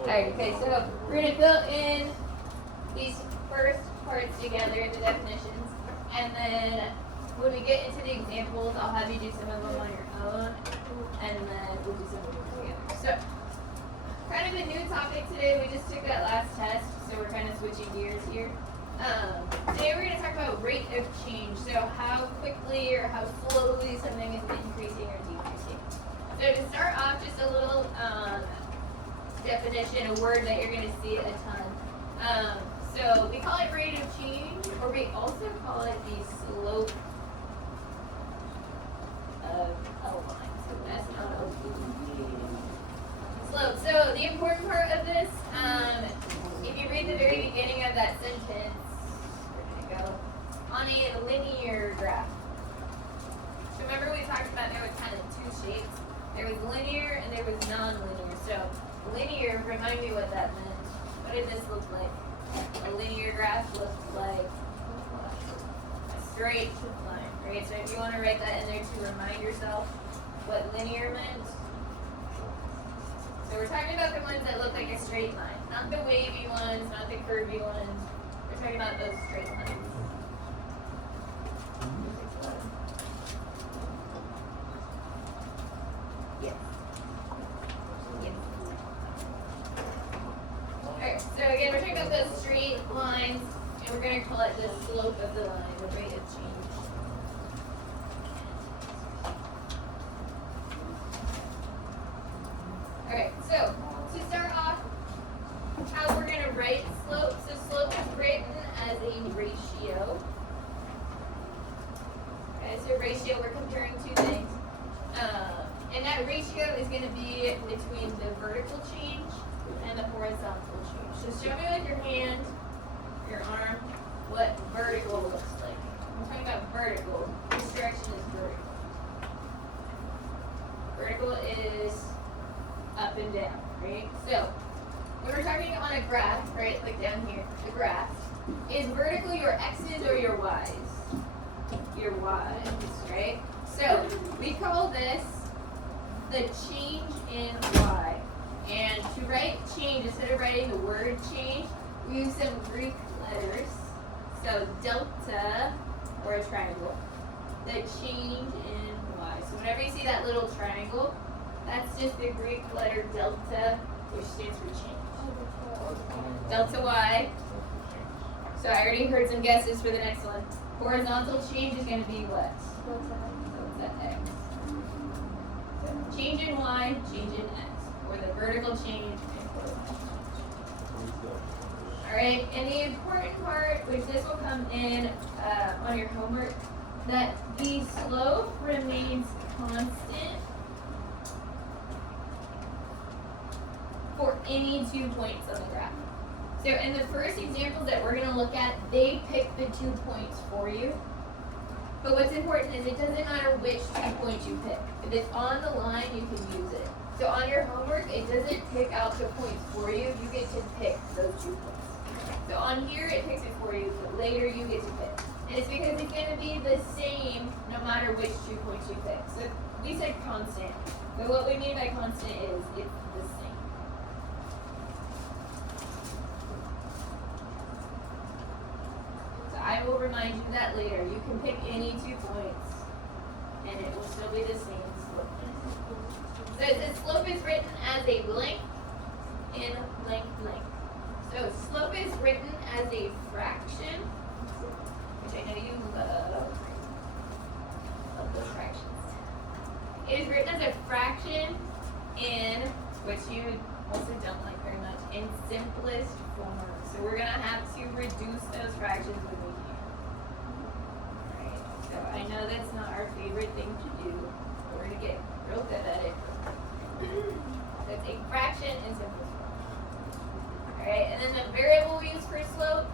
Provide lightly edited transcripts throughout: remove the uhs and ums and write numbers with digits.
Alright, okay, so we're going to fill in these first parts together, the definitions, and then when we get into the examples, I'll have you do some of them on your own, and then we'll do some of them together. So, kind of a new topic today. We just took that last test, so we're kind of switching gears here. Today we're going to talk about rate of change, so how quickly or how slowly something is increasing or decreasing. So to start off, just a little definition, a word that you're going to see a ton. So we call it rate of change, or we also call it the slope of a line. So that's not a slope. So the important part of this, if you read the very beginning of that sentence, where did it go? On a linear graph. So remember we talked about there was kind of two shapes. There was linear and there was non-linear. So linear, remind me what that meant. What did this look like? A linear graph looked like a straight line, right? So if you want to write that in there to remind yourself what linear meant. So we're talking about the ones that look like a straight line. Not the wavy ones, not the curvy ones. We're talking about those straight lines. So again, we're talking about those straight lines, and we're going to call it the slope of the line, the rate of change. Alright, so to start off, how we're going to write slope. So slope is written as a ratio. Okay, so ratio, we're comparing two things. And that ratio is going to be between the vertical change and the horizontal change. So show me with your hand, your arm, what vertical looks like. I'm talking about vertical. This direction is vertical. Vertical is up and down, right? So when we're talking on a graph, right, like down here, the graph, is vertical your x's or your y's? Your y's, right? So we call this the change in y. And to write change, instead of writing the word change, we use some Greek letters. So delta, or a triangle, the change in y. So whenever you see that little triangle, that's just the Greek letter delta, which stands for change. Delta y. So I already heard some guesses for the next one. Horizontal change is going to be what? Delta x. So change in y, change in x. Or the vertical change and horizontal change. Alright, and the important part, which this will come in on your homework, that the slope remains constant for any 2 points on the graph. So in the first examples that we're going to look at, they pick the 2 points for you. But what's important is it doesn't matter which 2 points you pick. If it's on the line, you can use it. So on your homework, it doesn't pick out the points for you. You get to pick those 2 points. So on here, it picks it for you, but later you get to pick. And it's because it's going to be the same no matter which 2 points you pick. So we said constant. But what we mean by constant is it's the same. So I will remind you that later. You can pick any 2 points, and it will still be the same slope. So the slope is written as a length in length. So slope is written as a fraction, which I know you love those fractions. It is written as a fraction in, which you also don't like very much, in simplest form. So we're going to have to reduce those fractions when we can. Alright, so I know that's not our favorite thing to do, but we're going to get real good at it. So it's a fraction in simplest form. Alright, and then the variable we use for slope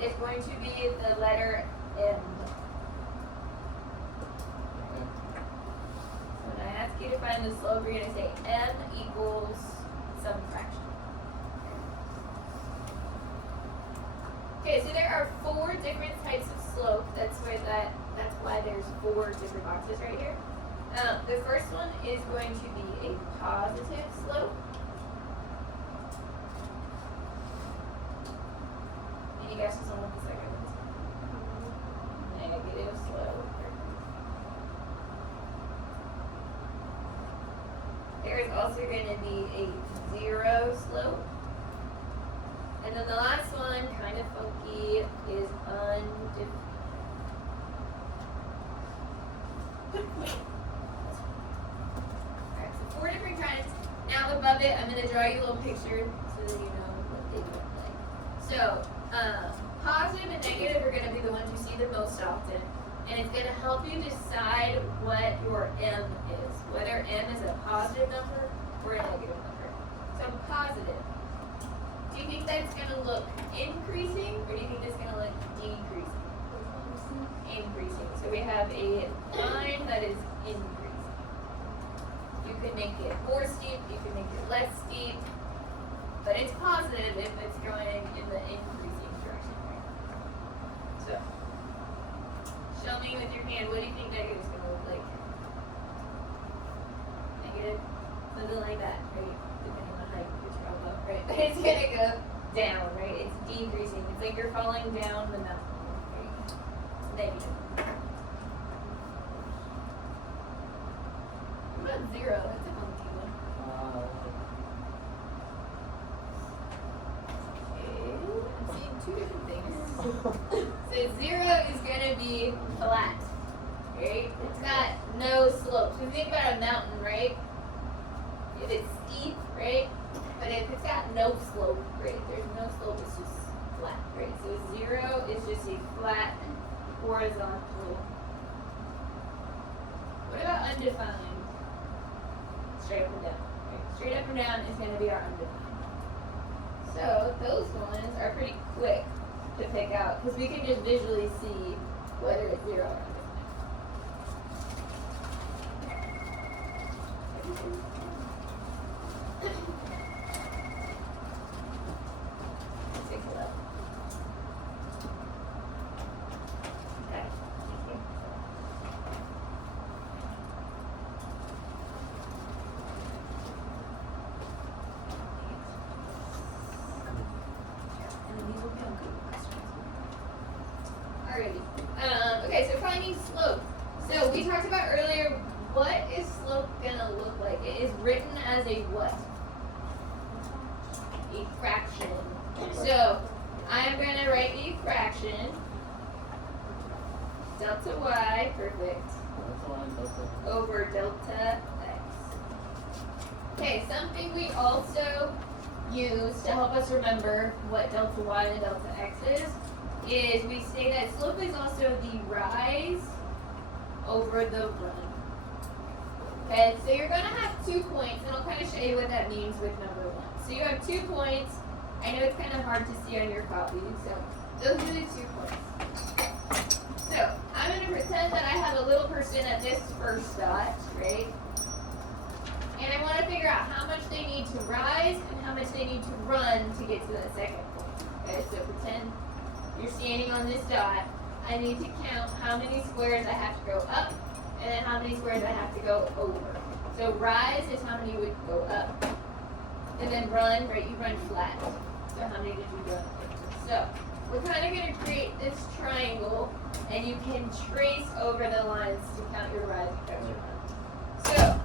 is going to be the letter m. So when I ask you to find the slope, you're going to say m equals some fraction. Okay, so there are 4 different types of slope. That's why there's 4 different boxes right here. The first one is going to be a positive slope. ask you someone the second one? Negative slope. There's also going to be a 0 slope. And then the last one, kind of funky, is undefined. Alright, so 4 different kinds. Now above it, I'm going to draw you a little picture so that you know what they look like. So, positive and negative are going to be the ones you see the most often. And it's going to help you decide what your M is. Whether M is a positive number or a negative number. So positive. Do you think that's going to look increasing or do you think it's going to look decreasing? Increasing. So we have a line that is increasing. You could make it more steep, you could make it less steep, but it's positive if it's going in the increasing direction, right? So, show me with your hand, what do you think negative is going to look like? Negative? Something like that, right? Depending on how you put your elbow, right? But it's going to go down, right? It's decreasing. It's like you're falling down the mountain, right? It's negative. What about 0? That's a funky one. Okay, I'm seeing 2 different things. So 0 is going to be flat, right? It's got no slope. So think about a mountain, right? If it's steep, right? But if it's got no slope, right? There's no slope, it's just flat, right? So 0 is just a flat, horizontal. What about undefined? Straight up and down, right? Straight up and down is going to be our undefined. So those ones are pretty quick to pick out because we can just visually see whether it's 0 or undefined. Take it up. Okay. Thank you. And then these will be on Google questions. Alrighty. Okay, so finding slope. So we talked about earlier, what is slope gonna look like? It is written as a what? A fraction. So I'm gonna write a fraction. Delta y, perfect. Over delta x. Okay, something we also use to help us remember what delta y and delta x is we say that slope is also the rise over the run. Okay, so you're going to have 2 points, and I'll kind of show you what that means with number 1. So you have 2 points. I know it's kind of hard to see on your copy, so those are the 2 points. So I'm going to pretend that I have a little person at this first dot, right? And I want to figure out how much they need to rise and how much they need to run to get to the second point. Okay, so pretend you're standing on this dot. I need to count how many squares I have to go up and then how many squares I have to go over. So rise is how many would go up. And then run, right, you run flat. So how many did you run? So we're kind of going to create this triangle and you can trace over the lines to count your rise and your run. So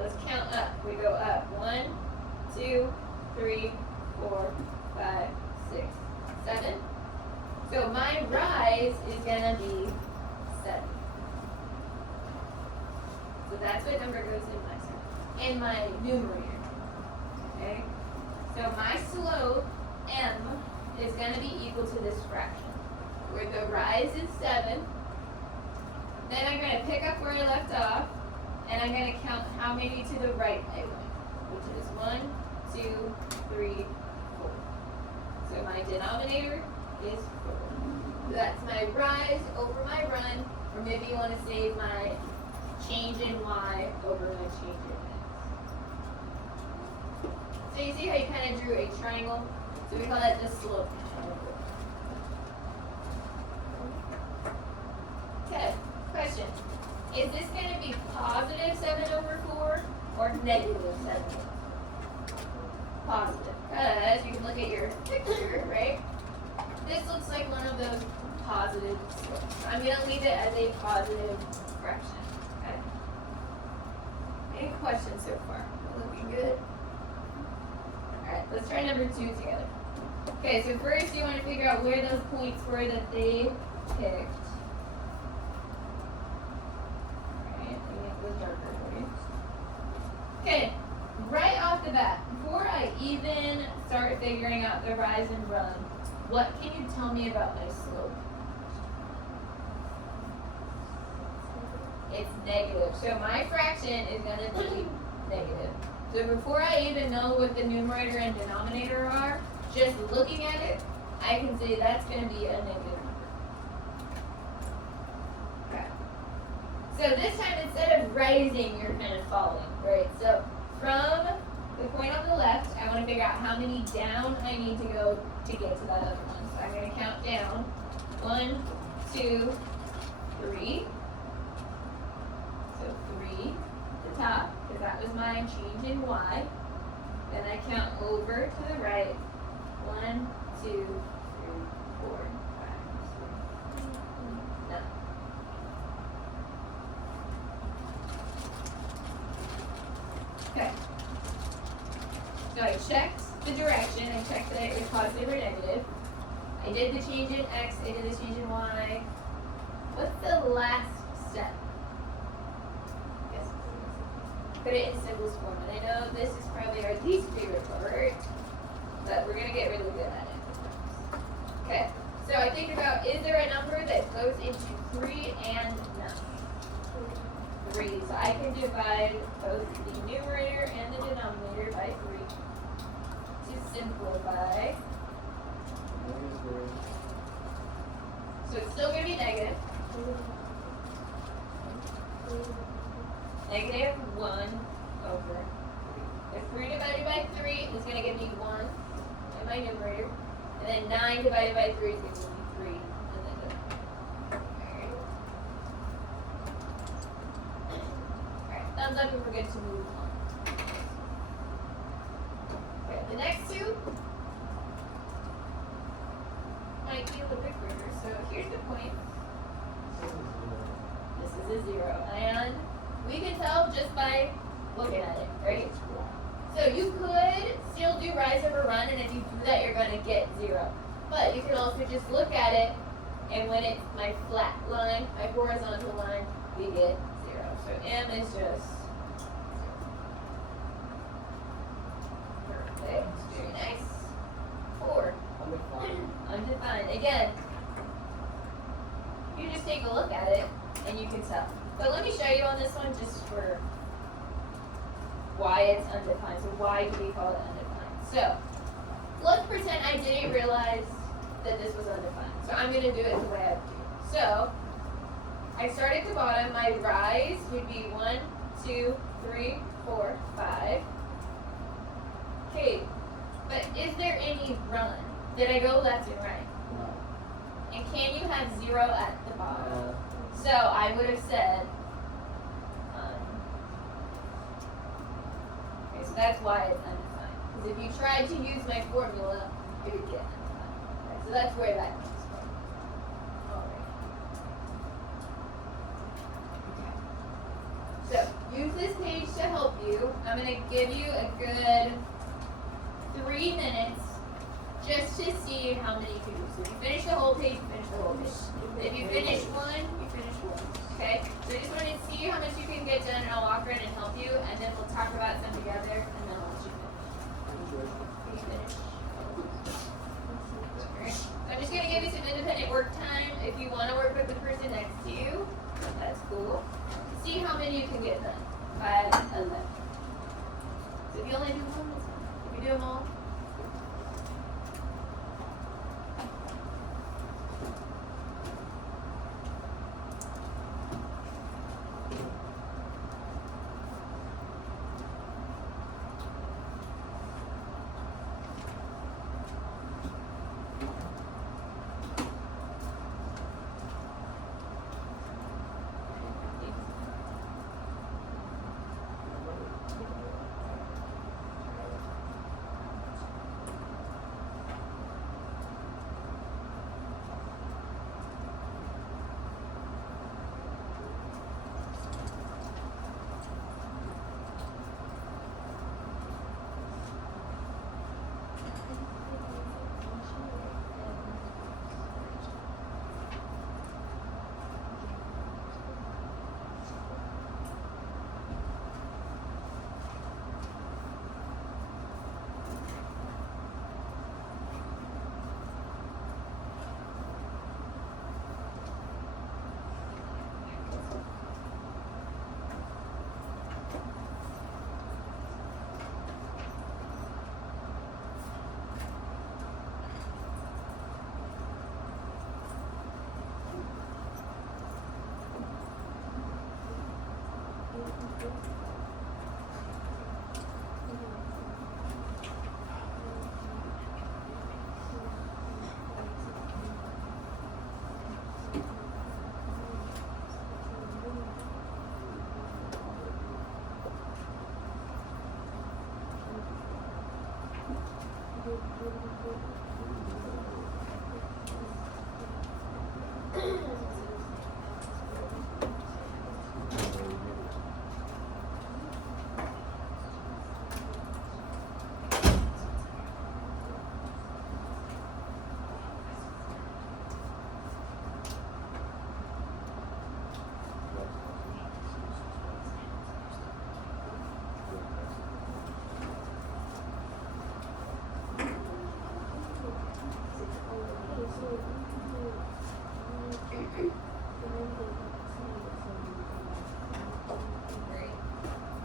let's count up. We go up 1, 2, 3, 4, 5, 6, 7. So my rise is going to be 7. So that's what number goes in my numerator. Okay? So my slope, m, is going to be equal to this fraction. Where the rise is 7. Then I'm going to pick up where I left off. And I'm going to count how many to the right I went. Which is 1, 2, 3, 4. So my denominator is 4. So that's my rise over my run, or maybe you want to say my change in y over my change in x. So you see how you kind of drew a triangle? So we call that the slope triangle. Okay, question. Is this going to be positive 7 over 4 or negative 7 over 4? Positive. Because you can look at your picture, right? This I'm going to leave it as a positive fraction. Okay? Any questions so far? Looking good? Alright, let's try number 2 together. Okay, so first you want to figure out where those points were that they picked. Alright, let me make those darker for you. Okay, right off the bat, before I even start figuring out the rise and run, what can you tell me about my slope? It's negative. So my fraction is going to be negative. So before I even know what the numerator and denominator are, just looking at it, I can say that's going to be a negative number. Okay. So this time, instead of rising, you're kind of falling, right? So from the point on the left, I want to figure out how many down I need to go to get to that other one. So I'm going to count down. 1, 2, 3. So 3 at the top, because that was my change in y. Then I count over to the right. 1, 2, 3, 4, 5, 6, 9. Okay. So I checked the direction. I checked that it was positive or negative. I did the change in x. I did the change in y. What's the last step? Yes. Put it in symbols form. And I know this is probably our least favorite part, but we're going to get really good at it. Okay, so I think about, is there a number that goes into 3 and 9? 3. So I can divide both the numerator and the denominator by 3 to simplify. So it's still going to be negative. Negative 1 over. If 3 divided by 3 is going to give me 1 in my numerator. And then 9 divided by 3 is going to give me 3 in the denominator. Alright, thumbs up if we're good to move on. Okay, the next two might be a little bit greater. So here's the point. This is a 0. And we can tell just by looking at it, right? So you could still do rise over run, and if you do that, you're going to get 0. But you can also just look at it, and when it's my flat line, my horizontal line, we get 0. So m is just 0. Perfect. Very nice. 4. Undefined. Again, you just take a look at it, and you can tell. But let me show you on this one just for why it's undefined. So why do we call it undefined? So let's pretend I didn't realize that this was undefined. So I'm going to do it the way I do. So I start at the bottom. My rise would be 1, 2, 3, 4, 5. Okay, but is there any run? Did I go left and right? No. And can you have 0 at the bottom? So I would have said, okay, so that's why it's undefined. Because if you tried to use my formula, it would get undefined. Okay, so that's where that comes from. Alright. Okay. So use this page to help you. I'm going to give you a good 3 minutes just to see how many you can do. So if you finish the whole page, you finish the whole page. If you finish one, you finish one. Okay? So I just want to see how much you can get done, and I'll walk around and help you, and then we'll talk about some together, and then I'll let you finish. Can you finish? Alright. I'm just going to give you some independent work time. If you want to work with the person next to you, that's cool. See how many you can get done by 11. So if you only do one, that's fine. If you do them all,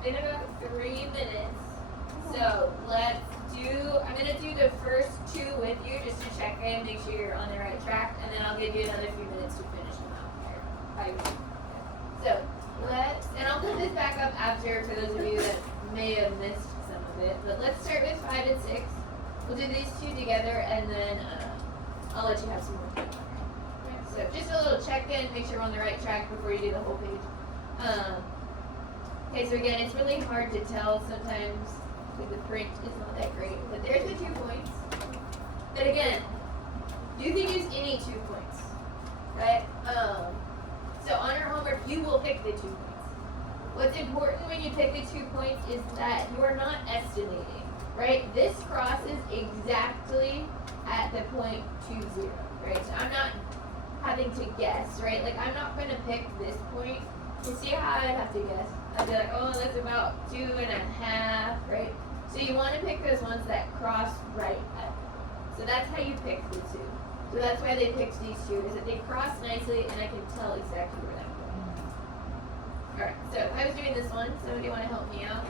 In about 3 minutes. So let's I'm gonna do the first 2 with you just to check in, make sure you're on the right track, and then I'll give you another few minutes to finish them out. So and I'll put this back up after for those of you that may have missed some of it, but let's start with 5 and 6. We'll do these 2 together, and then I'll let you have some more time. So just a little check-in, make sure we're on the right track before you do the whole page. Okay, so again, it's really hard to tell sometimes with the print, it's not that great, but there's the 2 points. But again, you can use any 2 points, right? So on your homework, you will pick the 2 points. What's important when you pick the 2 points is that you are not estimating, right? This crosses exactly at the point 2, 0, right? So I'm not having to guess, right? Like I'm not going to pick this point. You see how I'd have to guess? I'd be like, oh, that's about 2.5, right? So you want to pick those ones that cross right at. So that's how you pick the 2. So that's why they picked these 2, is that they cross nicely and I can tell exactly where that goes. Alright, so if I was doing this one, somebody want to help me out?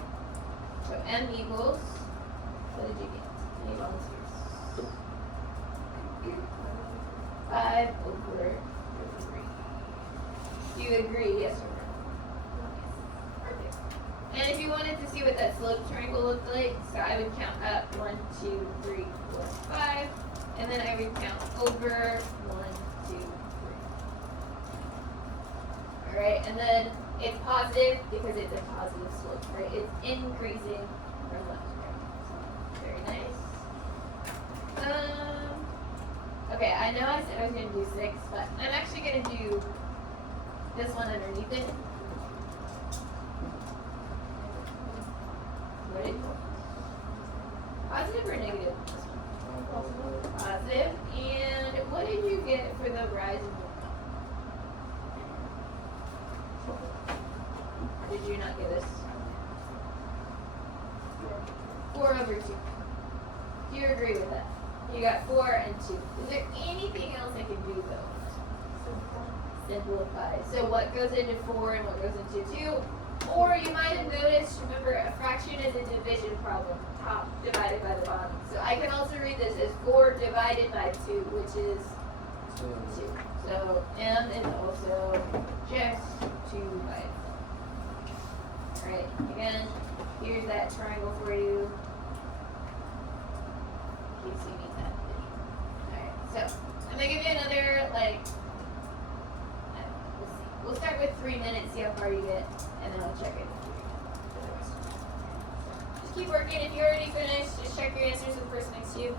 So M equals, what did you get? Any volunteers? 5 over 3. Do you agree, yes or no? Perfect. And if you wanted to see what that slope triangle looked like, so I would count up 1, 2, 3, 4, 5, and then I would count over 1, 2, 3. Alright, and then it's positive because it's a positive slope, right? It's increasing from left to right. So, very nice. Okay, I know I said I was going to do 6, but I'm actually going to do this one underneath it. Ready? Positive or negative? Positive. And what did you get for the rise and fall? Did you not get this? 4 over 2. Do you agree with that? You got 4 and 2. Is there anything else I can do though? Simplify. So what goes into 4 and what goes into 2? Or you might have noticed, remember, a fraction is a division problem. Top divided by the bottom. So I can also read this as 4 divided by 2, which is 2. So M is also just 2 by 4. Alright, again, here's that triangle for you. In case you need that. Alright, so I'm going to give you another, we'll start with 3 minutes, see how far you get, and then I'll check it. Just keep working. If you already finished, just check your answers with the person next to you.